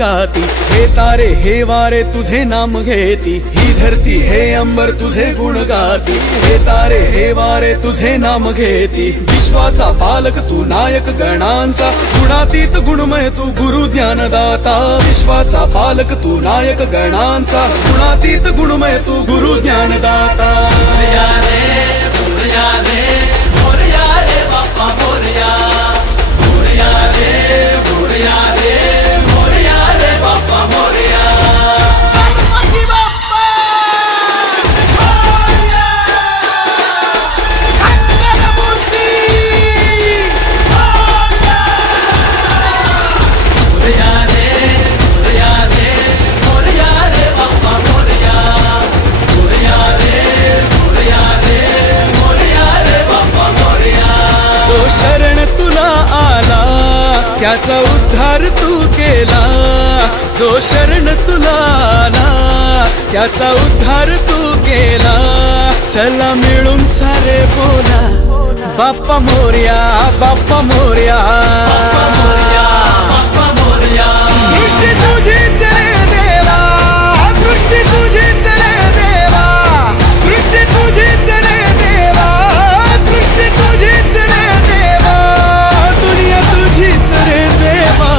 गाती। हे तारे हे वारे तुझे नाम घेती, ही धरती हे अंबर तुझे गुण गाती। हे तारे हे वारे तुझे नाम घेती, विश्वाचा पालक तू नायक गणांचा। गुणातीत गुणमय तू गुरु ज्ञानदाता, विश्वाचा पालक तू नायक गणांचा। गुणातीत गुणमय तू गुरु ज्ञानदाता। मोरया रे मोरया रे मोरया रे बाप्पा मोरया। मोरया रे मोरया रे मोरया रे बाप्पा मोरया। गणपती बाप्पा मोरया। मंगलमूर्ती मोरया। मोरया रे मोरया रे मोरया रे बाप्पा मोरया। मोरया रे मोरया रे मोरया रे बाप्पा मोरया। जो शरण तुला आला त्याचा उद्धार तू केला। जो शरण तुला आला त्याचा उद्धार तू केला। चला मिळून सारे बोला बाप्पा मोरया बाप्पा मोरया। बाप्पा मोरया बाप्पा मोरया। सृष्टी तुझीच रे देवा, सृष्टी तुझीच रे देवा, सृष्टी तुझीच रे देवा, सृष्टी तुझीच रे देवा, दुनिया तुझीच रे देवा।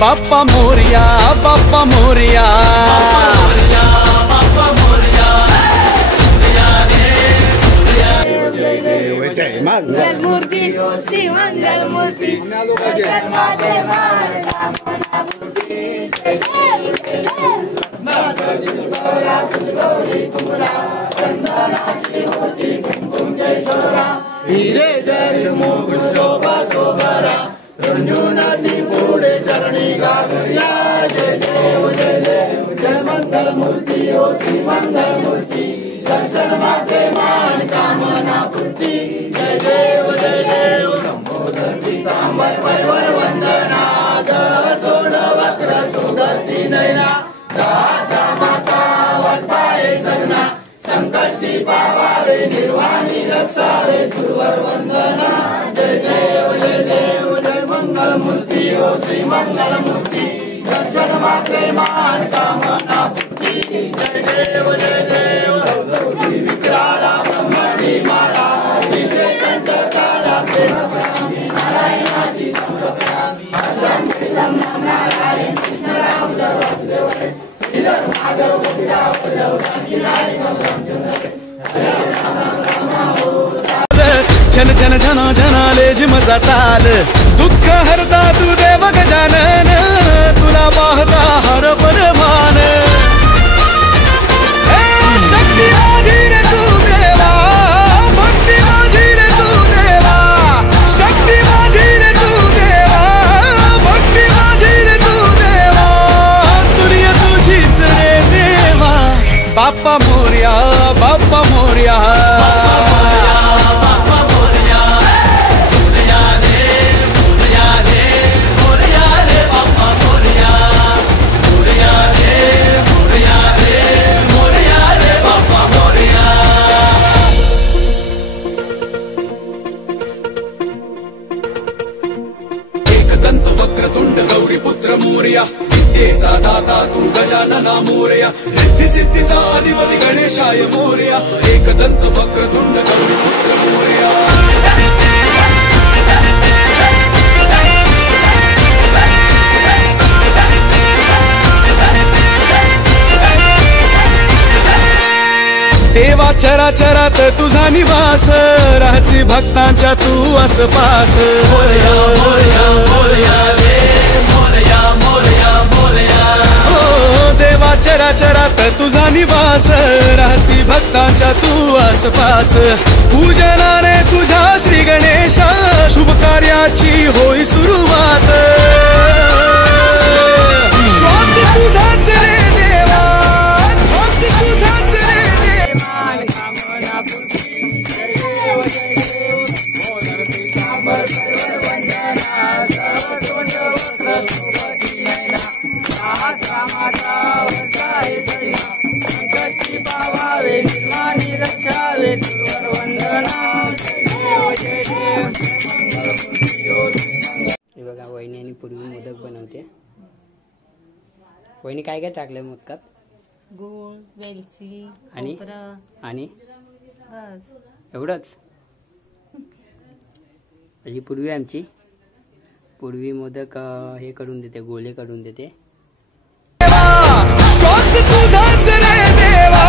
बाप्पा मोरया बाप्पा मोरया। मोरया बाप्पा मोरया। मोरया रे मोरया। मंगलमूर्ती श्री मंगलमूर्ती सर्वादे मानला मनामूर्ती। जय जय जय हिरे जरी मुकुट शोभा शोभारा, रंजुनाथी पुढे चरणी गागरिया। जय देव जय देव जय मंगलमूर्ती ओ श्री मंगलमूर्ती। दर्शन मात्रे मान कामना पूर्ती। जय देव जय देव संबोधन पीतांबर परिवर वंदना। सोड वक्र सुदर्शी नयना, दासा माता वर्ताये सगना। संकष्टी पावावे निर्वाणी रक्षावे सुरवर वंदना। जय देव जय मंगलमूर्ती ओ श्री मंगलमूर्ती। दर्शन मात्रे मान कामना पूर्ती। जय देव विक्राला ब्रह्मणी माला, दिशे कंटकाला प्रेम प्रणामी। नारायणाची नारायण कृष्ण राम वासुदेव श्रीधर माधव गोविंदा उद्धव जानकी छन छन छना छनाले झिमचा ताल। दुःख हरता तू देव गजानन, तुला पाहता हर बलवान। शक्ती माझी रे तू देवा, भक्ती माझी रे तू देवा। शक्ती माझी रे तू देवा, भक्ती माझी रे तू देवा, दुनिया तुझीच रे देवा। बाप्पा मोरया बाप्पा मोरया। एकदंत वक्रतुंड गौरी पुत्र मोरया, विद्येचा दाता तू गजानना मोरया। रिद्धी सिद्धीचा अधिपती गणेशाय मोरया, एकदंत वक्रतुंड गौरी पुत्र मोरया। देवा चराचरात तुझा निवास, रहसी भक्तांच्या तू आसपास। मोरया मोरया मोरया रे मोरया मोरया मोरया। ओ देवा चराचरात तुझा निवास, रहसी भक्तांच्या तू आसपास। पूजनाने तुझ्या श्री गणेशा, शुभ कार्याची होई सुरुवात। श्वास तुझाच रे देवा, श्वास तुझाच रे देवा। हे बघा वहिनी आणि पूर्वी मोदक बनवते। वहिनी काय काय टाकलंय मोदकात? गूळ, वेलची, आणि? खोबरं, आणि बस. एवढंच? ही पूर्वी आमची पूर्वी मोदक हे करून देते, गोळे करून देते. श्वास तुझाच रे देवा,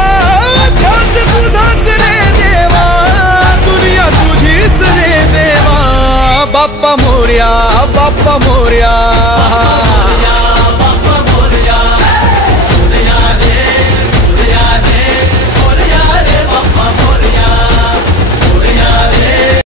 ध्यास तुझाच रे देवा, दुनिया तुझीच रे देवा. बाप्पा मोरया, बाप्पा मोरया.